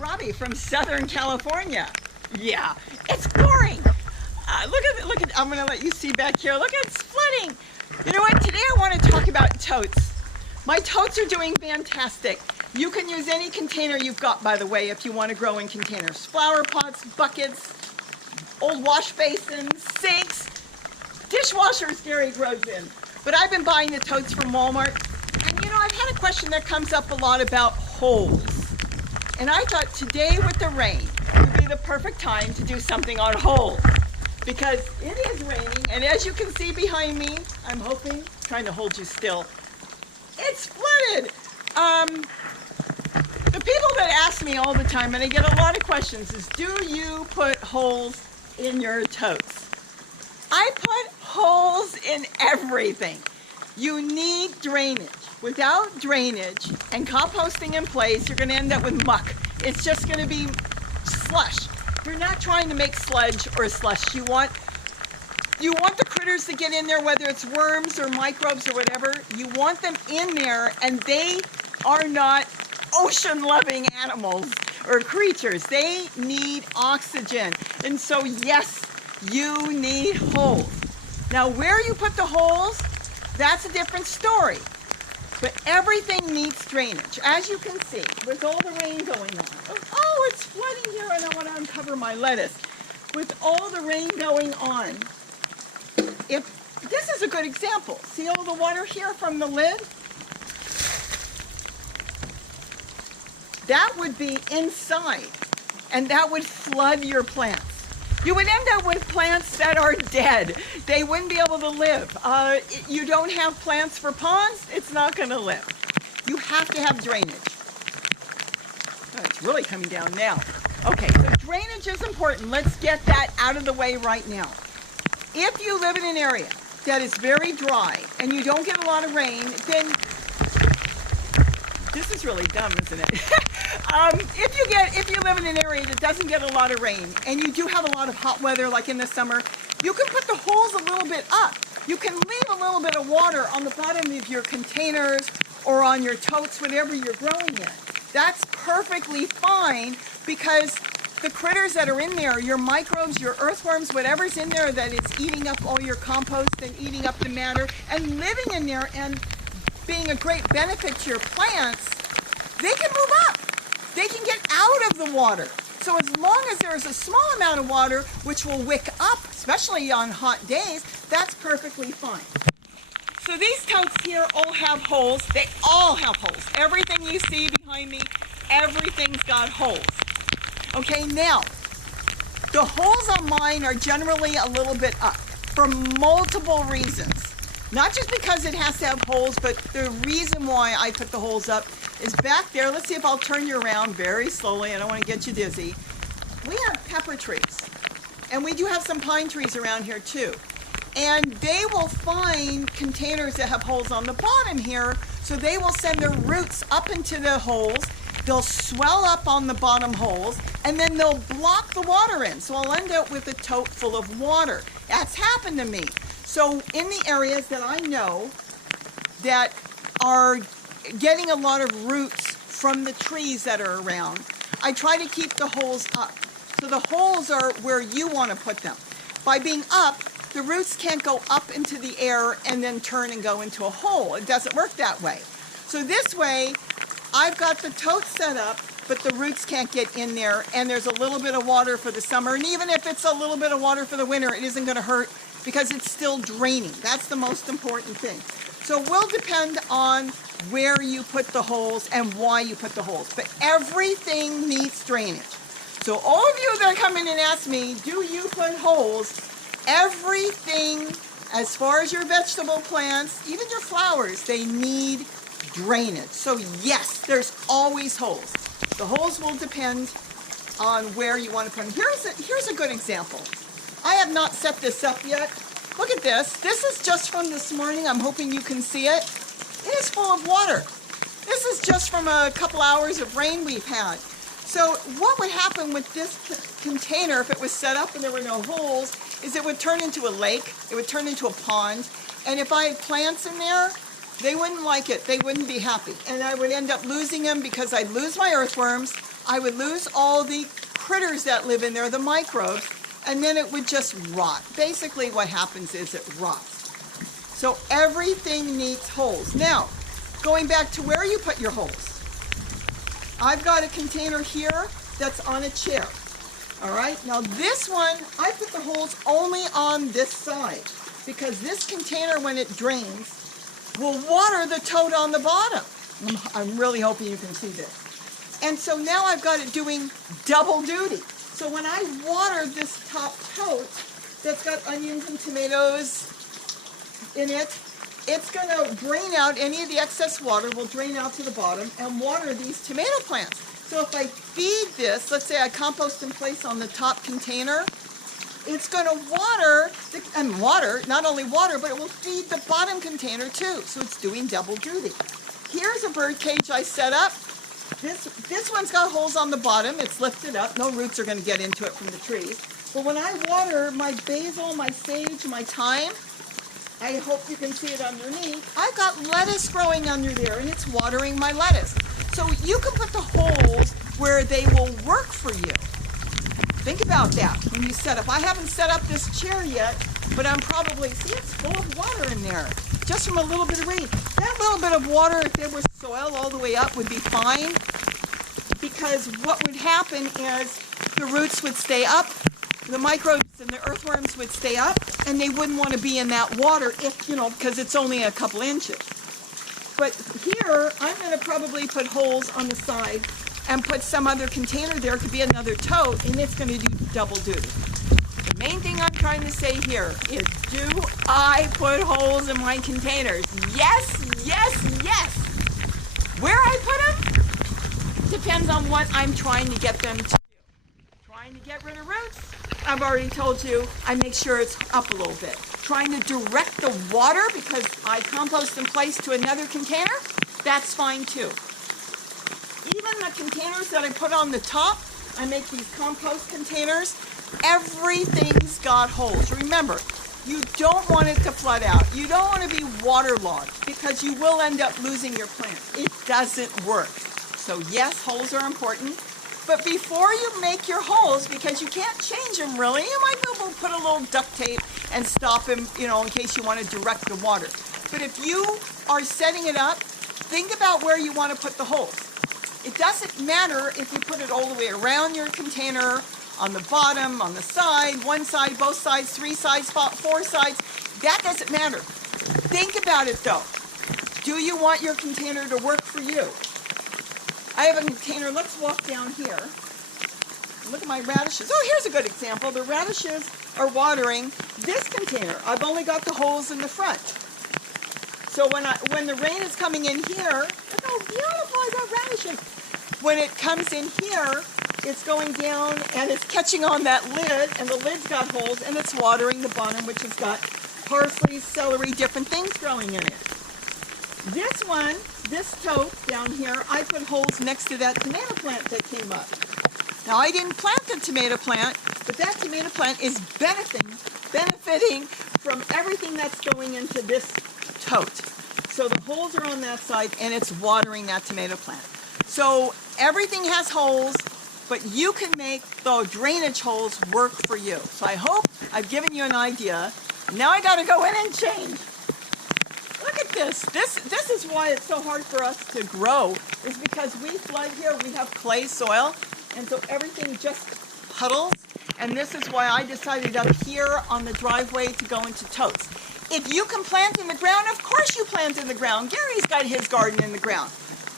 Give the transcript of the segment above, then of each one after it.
Robbie from Southern California. Yeah, it's pouring. Look at, I'm gonna let you see back here. Look, it's flooding. You know what, today I want to talk about totes. My totes are doing fantastic. You can use any container you've got, by the way, if you want to grow in containers. Flower pots, buckets, old wash basins, sinks, dishwashers Gary grows in. But I've been buying the totes from Walmart. And you know, I've had a question that comes up a lot about holes. And I thought today with the rain would be the perfect time to do something on holes. Because it is raining, and as you can see behind me, I'm hoping, trying to hold you still, it's flooded. The people that ask me all the time, and I get a lot of questions, is do you put holes in your totes? I put holes in everything. You need drainage. Without drainage and composting in place, you're going to end up with muck. It's just going to be slush. You're not trying to make sludge or slush. You want the critters to get in there, whether it's worms or microbes or whatever. You want them in there, and they are not ocean-loving animals or creatures. They need oxygen. And so, yes, you need holes. Now, where you put the holes, that's a different story. But everything needs drainage. As you can see, with all the rain going on. Oh, it's flooding here, and I want to uncover my lettuce. With all the rain going on, if this is a good example. See all the water here from the lid? That would be inside, and that would flood your plants. You would end up with plants that are dead. They wouldn't be able to live. You don't have plants for ponds, it's not going to live. You have to have drainage. Oh, it's really coming down now. Okay, so drainage is important. Let's get that out of the way right now. If you live in an area that is very dry and you don't get a lot of rain, then this is really dumb, isn't it? If you live in an area that doesn't get a lot of rain and you do have a lot of hot weather, like in the summer, you can put the holes a little bit up. You can leave a little bit of water on the bottom of your containers or on your totes, whatever you're growing in. That's perfectly fine, because the critters that are in there, your microbes, your earthworms, whatever's in there that it's eating up all your compost and eating up the matter and living in there and being a great benefit to your plants, they can move up. They can get out of the water. So as long as there is a small amount of water, which will wick up, especially on hot days, that's perfectly fine. So these totes here all have holes. They all have holes. Everything you see behind me, everything's got holes. Okay, now, the holes on mine are generally a little bit up for multiple reasons. Not just because it has to have holes, but the reason why I put the holes up is back there. Let's see if I'll turn you around very slowly. I don't want to get you dizzy. We have pepper trees, and we do have some pine trees around here too. And they will find containers that have holes on the bottom here, so they will send their roots up into the holes. They'll swell up on the bottom holes, and then they'll block the water in. So I'll end up with a tote full of water. That's happened to me. So in the areas that I know that are getting a lot of roots from the trees that are around, I try to keep the holes up. So the holes are where you want to put them. By being up, the roots can't go up into the air and then turn and go into a hole. It doesn't work that way. So this way, I've got the tote set up, but the roots can't get in there, and there's a little bit of water for the summer. And even if it's a little bit of water for the winter, it isn't going to hurt because it's still draining. That's the most important thing. So it will depend on where you put the holes and why you put the holes. But everything needs drainage. So all of you that come in and ask me, do you put holes? Everything, as far as your vegetable plants, even your flowers, they need drainage. So yes, there's always holes. The holes will depend on where you want to put them. Here's a good example. I have not set this up yet. Look at this. This is just from this morning. I'm hoping you can see it. It is full of water. This is just from a couple hours of rain we've had. So what would happen with this container if it was set up and there were no holes is it would turn into a lake. It would turn into a pond. And if I had plants in there, they wouldn't like it. They wouldn't be happy. And I would end up losing them because I'd lose my earthworms. I would lose all the critters that live in there, the microbes, and then it would just rot. Basically what happens is it rots. So everything needs holes. Now, going back to where you put your holes. I've got a container here that's on a chair. All right, now this one, I put the holes only on this side because this container, when it drains, will water the tote on the bottom. I'm really hoping you can see this. And so now I've got it doing double duty. So when I water this top tote that's got onions and tomatoes in it, it's going to drain out any of the excess water, will drain out to the bottom and water these tomato plants. So if I feed this, let's say I compost in place on the top container, it's going to water, not only water, but it will feed the bottom container too. So it's doing double duty. Here's a bird cage I set up. This one's got holes on the bottom. It's lifted up. No roots are going to get into it from the trees. But when I water my basil, my sage, my thyme, I hope you can see it underneath. I've got lettuce growing under there, and it's watering my lettuce. So you can put the holes where they will work for you. Think about that when you set up. I haven't set up this chair yet, but I'm probably, see, it's full of water in there, just from a little bit of rain. That little bit of water, if there was soil all the way up, would be fine, because what would happen is the roots would stay up, the microbes and the earthworms would stay up, and they wouldn't want to be in that water if, because it's only a couple inches. But here, I'm going to probably put holes on the side and put some other container there. It could be another tote, and it's going to do double duty. The main thing I'm trying to say here is, do I put holes in my containers? Yes, yes, yes. Where I put them depends on what I'm trying to get them to do. Trying to get rid of roots, I've already told you, I make sure it's up a little bit. Trying to direct the water because I compost in place to another container, that's fine too. Even the containers that I put on the top, I make these compost containers, everything's got holes. Remember, you don't want it to flood out. You don't want to be waterlogged because you will end up losing your plant. It doesn't work. So yes, holes are important. But before you make your holes, because you can't change them really, you might be able to put a little duct tape and stop them, in case you want to direct the water. But if you are setting it up, think about where you want to put the holes. It doesn't matter if you put it all the way around your container, on the bottom, on the side, one side, both sides, three sides, four sides. That doesn't matter. Think about it though. Do you want your container to work for you? I have a container, let's walk down here. Look at my radishes. Oh, here's a good example. The radishes are watering this container. I've only got the holes in the front. So when the rain is coming in here, look how beautiful, I got radishes. When it comes in here, it's going down and it's catching on that lid, and the lid's got holes, and it's watering the bottom, which has got parsley, celery, different things growing in it. This one, this tote down here, I put holes next to that tomato plant that came up. Now, I didn't plant the tomato plant, but that tomato plant is benefiting from everything that's going into this tote. So the holes are on that side, and it's watering that tomato plant. So everything has holes, but you can make the drainage holes work for you. So I hope I've given you an idea. Now I got to go in and change. Look at this. This is why it's so hard for us to grow, is because we flood here, we have clay soil, and so everything just puddles. And this is why I decided up here on the driveway to go into totes. If you can plant in the ground, of course you plant in the ground. Gary's got his garden in the ground.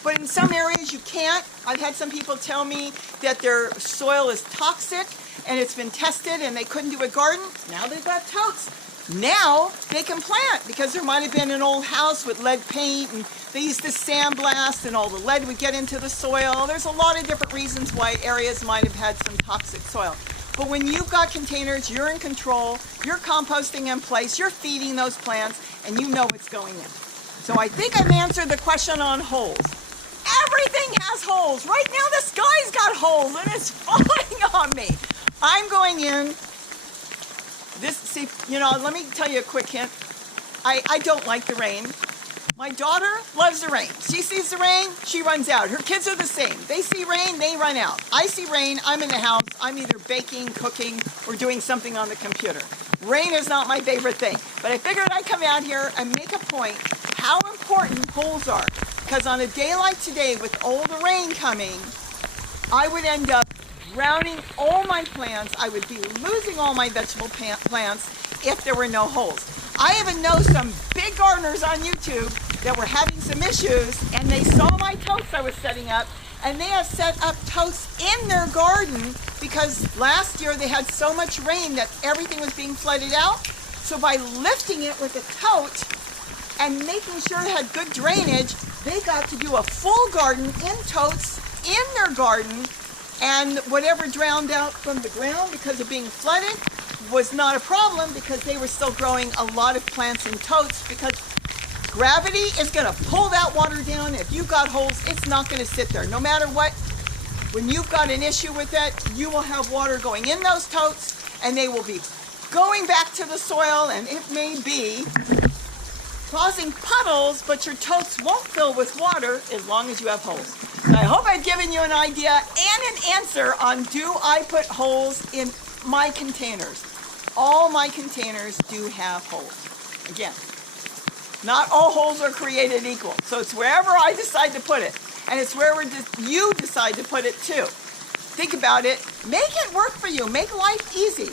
But in some areas you can't. I've had some people tell me that their soil is toxic and it's been tested and they couldn't do a garden. Now they've got totes. Now they can plant because there might have been an old house with lead paint and they used to sandblast and all the lead would get into the soil. There's a lot of different reasons why areas might have had some toxic soil. But when you've got containers, you're in control, you're composting in place, you're feeding those plants, and you know what's going in. So I think I've answered the question on holes. Everything has holes. Right now the sky's got holes and it's falling on me. I'm going in. Let me tell you a quick hint. I don't like the rain. My daughter loves the rain. She sees the rain, she runs out. Her kids are the same. They see rain, they run out. I see rain, I'm in the house. I'm either baking, cooking, or doing something on the computer. Rain is not my favorite thing. But I figured I'd come out here and make a point how important holes are. Because on a day like today, with all the rain coming, I would end up drowning all my plants. I would be losing all my vegetable plants if there were no holes. I even know some big gardeners on YouTube that were having some issues, and they saw my totes I was setting up, and they have set up totes in their garden because last year they had so much rain that everything was being flooded out. So by lifting it with a tote and making sure it had good drainage, they got to do a full garden in totes in their garden, and whatever drowned out from the ground because of being flooded was not a problem because they were still growing a lot of plants in totes, because gravity is going to pull that water down. If you've got holes, it's not going to sit there. No matter what, when you've got an issue with it, you will have water going in those totes, and they will be going back to the soil, and it may be causing puddles, but your totes won't fill with water as long as you have holes. So I hope I've given you an idea and an answer on, do I put holes in my containers? All my containers do have holes. Again, not all holes are created equal. So it's wherever I decide to put it. And it's wherever you decide to put it too. Think about it. Make it work for you. Make life easy.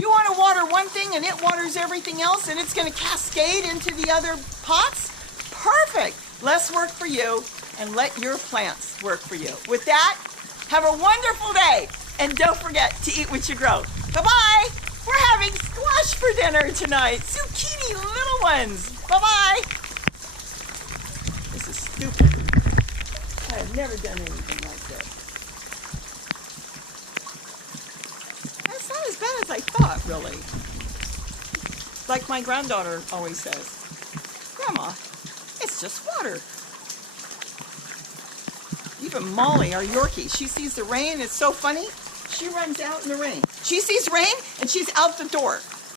You want to water one thing and it waters everything else and it's going to cascade into the other pots? Perfect. Less work for you and let your plants work for you. With that, have a wonderful day. And don't forget to eat what you grow. Bye-bye. We're having squash for dinner tonight. Zucchini little ones. Bye-bye. This is stupid. I have never done anything like this. That's not as bad as I thought, really. Like my granddaughter always says, Grandma, it's just water. Even Molly, our Yorkie, she sees the rain. It's so funny. She runs out in the rain. She sees rain and she's out the door.